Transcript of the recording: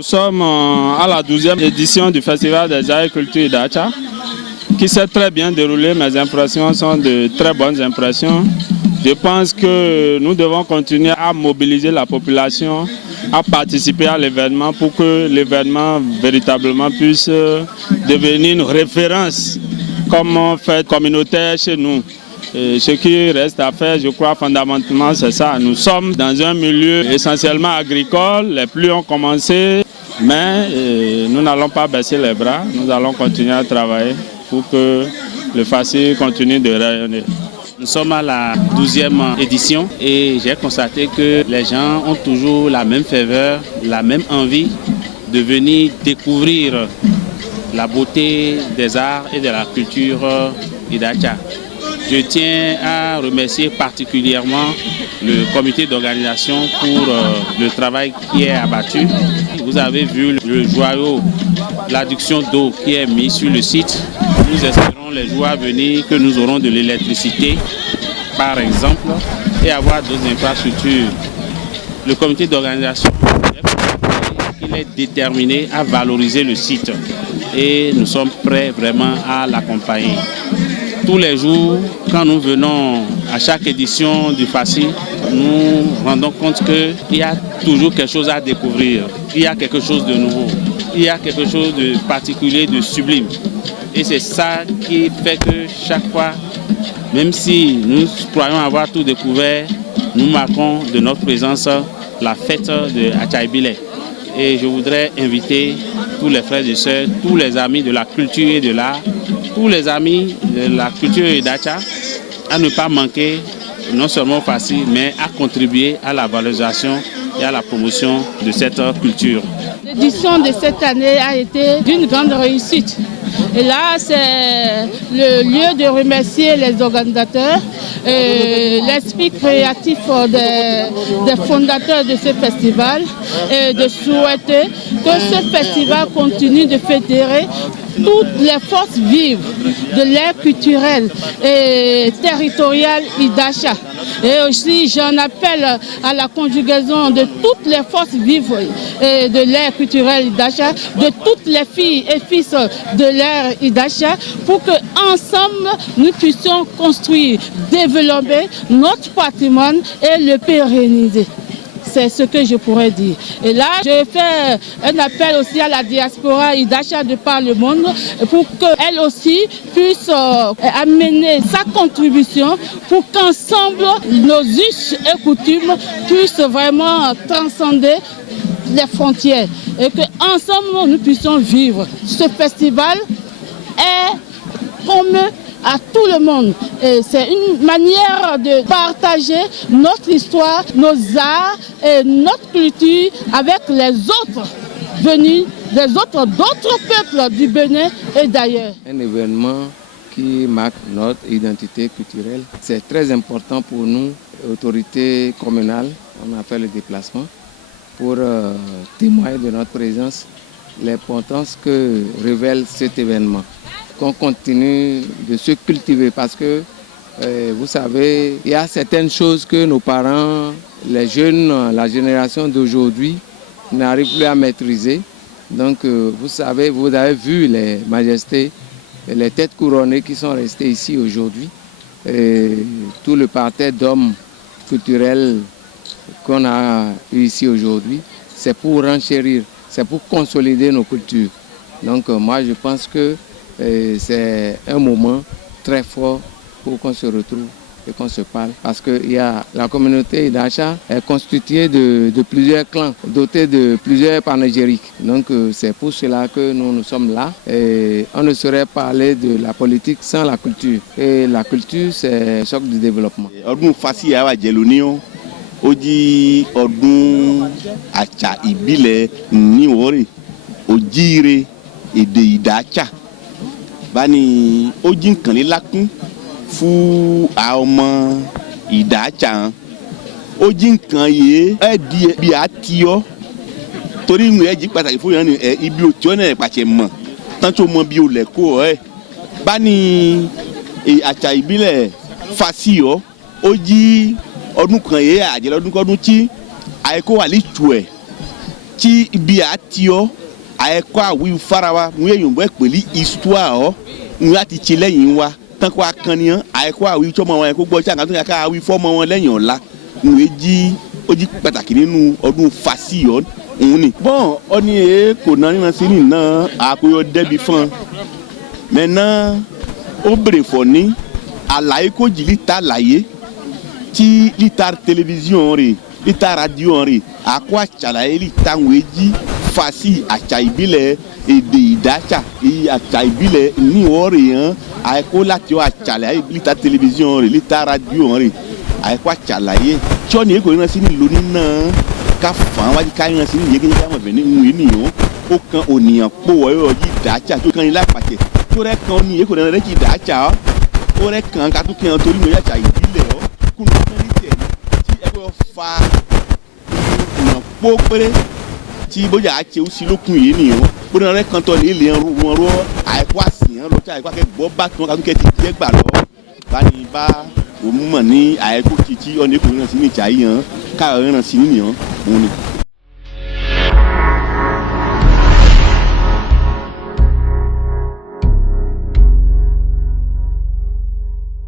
Nous sommes à la 12e édition du Festival des Arts et Cultures Idacha, qui s'est très bien déroulé. Mes impressions sont de très bonnes impressions. Je pense que nous devons continuer à mobiliser la population, à participer à l'événement pour que l'événement véritablement puisse devenir une référence comme fête communautaire chez nous. Et ce qui reste à faire, je crois fondamentalement, c'est ça. Nous sommes dans un milieu essentiellement agricole, les pluies ont commencé, mais nous n'allons pas baisser les bras, nous allons continuer à travailler pour que le FACI continue de rayonner. Nous sommes à la 12e édition et j'ai constaté que les gens ont toujours la même ferveur, la même envie de venir découvrir la beauté des arts et de la culture Idacha. Je tiens à remercier particulièrement le comité d'organisation pour le travail qui est abattu. Vous avez vu le joyau, l'adduction d'eau qui est mis sur le site. Nous espérons les jours à venir que nous aurons de l'électricité, par exemple, et avoir d'autres infrastructures. Le comité d'organisation est déterminé à valoriser le site et nous sommes prêts vraiment à l'accompagner. Tous les jours, quand nous venons à chaque édition du FACI, nous rendons compte qu'il y a toujours quelque chose à découvrir, il y a quelque chose de nouveau, il y a quelque chose de particulier, de sublime. Et c'est ça qui fait que chaque fois, même si nous croyons avoir tout découvert, nous marquons de notre présence la fête de Achaïbile. Et je voudrais inviter tous les frères et sœurs, tous les amis de la culture et de l'art, tous les amis de la culture Idacha à ne pas manquer non seulement au FACI, mais à contribuer à la valorisation et à la promotion de cette culture. L'édition de cette année a été d'une grande réussite. Et là, c'est le lieu de remercier les organisateurs, l'esprit créatif des fondateurs de ce festival et de souhaiter que ce festival continue de fédérer toutes les forces vives de l'ère culturelle et territoriale Idacha. Et aussi, j'en appelle à la conjugaison de toutes les forces vives de l'ère culturelle Idacha, de toutes les filles et fils de l'ère Idacha, pour qu'ensemble, nous puissions construire, développer notre patrimoine et le pérenniser. C'est ce que je pourrais dire. Et là, je fais un appel aussi à la diaspora Idacha de par le monde pour qu'elle aussi puisse amener sa contribution pour qu'ensemble, nos us et coutumes puissent vraiment transcender les frontières et qu'ensemble, nous puissions vivre. Ce festival est commun à tout le monde. C'est une manière de partager notre histoire, nos arts et notre culture avec les autres venus, d'autres peuples du Bénin et d'ailleurs. Un événement qui marque notre identité culturelle. C'est très important pour nous, autorités communales. On a fait le déplacement pour témoigner de notre présence, l'importance que révèle cet événement. Qu'on continue de se cultiver parce que, vous savez, il y a certaines choses que nos parents, les jeunes, la génération d'aujourd'hui n'arrivent plus à maîtriser. Donc, vous savez, vous avez vu les majestés, les têtes couronnées qui sont restées ici aujourd'hui. Tout le parterre d'hommes culturels qu'on a eu ici aujourd'hui, c'est pour renchérir, c'est pour consolider nos cultures. Donc, moi, je pense que c'est un moment très fort pour qu'on se retrouve et qu'on se parle. Parce que la communauté Idacha est constituée de plusieurs clans, dotés de plusieurs panégyriques. Donc c'est pour cela que nous sommes là. Et on ne saurait parler de la politique sans la culture. Et la culture, c'est le socle du développement. Ọdún FACI àwa jẹlóníọ́ ó jí ọdún àṣà ìbílẹ̀ níwọ̀rẹ̀ òjíire èdè Idacha. Bani ó jí nǹkanlélákún fún àwọn ọmọ Idacha ó jí nǹkan yìí ẹ di bí a ti ọ torí ìwé ẹ jí pàtàkì fún yẹn ni ibi òtí ọ náà pàṣẹ mọ tán tó mọ bí o lẹ kó ẹ bani àṣà ìbílẹ̀ FACI ọ ó jí ọdún kan yìí àjẹlẹ ọdún kọdún tí àìkó wà lè tù ẹ tí ibi àtiọ́ àyẹ̀kọ́ àwí farawa ń yẹ yòǹbọ̀ pẹ̀lú histoire ọ́ ń yà ti tsi lẹ́yìn wa tán kó akànnìyàn àyẹ̀kọ́ àwí tsọ́mọ wọn àyẹ̀kọ́ gbọ́ tí àgbàdo yà ká àwí fọ́mọ wọn lẹ́yìn ọ̀la ń yẹ jí ó jí pàtàkì nínú ọdún fasi ọ́ òun ni. bọ́n ọ ní èé kò náà nínú sí ní náà àkóyọ dẹ́bi fún un maintenant ó bèrè fọ̀ ní àlàyé kó jì líta àlàyé tí líta télévision rè líta radio rè àkó àtsàlàyé líta wéjì fasi àtsà ìbílẹ̀ èdè ìdátsà àtsà ìbílẹ̀ níwọ̀ rè hàn àkó láti ọ̀ àtsàlàyé líta télévision rè líta radio rè àkó àtsàlàyé tí ọ̀ ní èkó yẹn sí ní lónìí náà ká fan wájú ká yẹn sí ní yékéyé ká mọ̀ fẹ́ ní ìwé nìyẹn ó kan ònìyàn pò wọ́yọ̀ yìí dátsà tó kan ní lápàtẹ́ tó rẹ kan ní èkó rẹ kì í dátsà ọ́ ó rẹ kan ká tó kẹ́ ọ́ torí mi ò yàtsà ìbílẹ̀ ọ́ kúnnú mẹ́rin tẹ̀ tí ẹgbẹ́ fa ìyàn pó péré tí bóyá àtsẹ̀ ó sí lókun yìí nìyẹn bóyá rẹ kan tọ́ ní ilé wọn rọ àìkú àsìyàn lọ tí àìkú akẹ́gbọ́ bá tún ká tó kẹ́ ti jẹ́ gbà lọ báni bá òun mọ̀ ní àìkú títí ọ̀nà èkó rẹ sí ní ìtsà yìí hàn káàrọ̀ rẹ sí nìyẹn òun ni.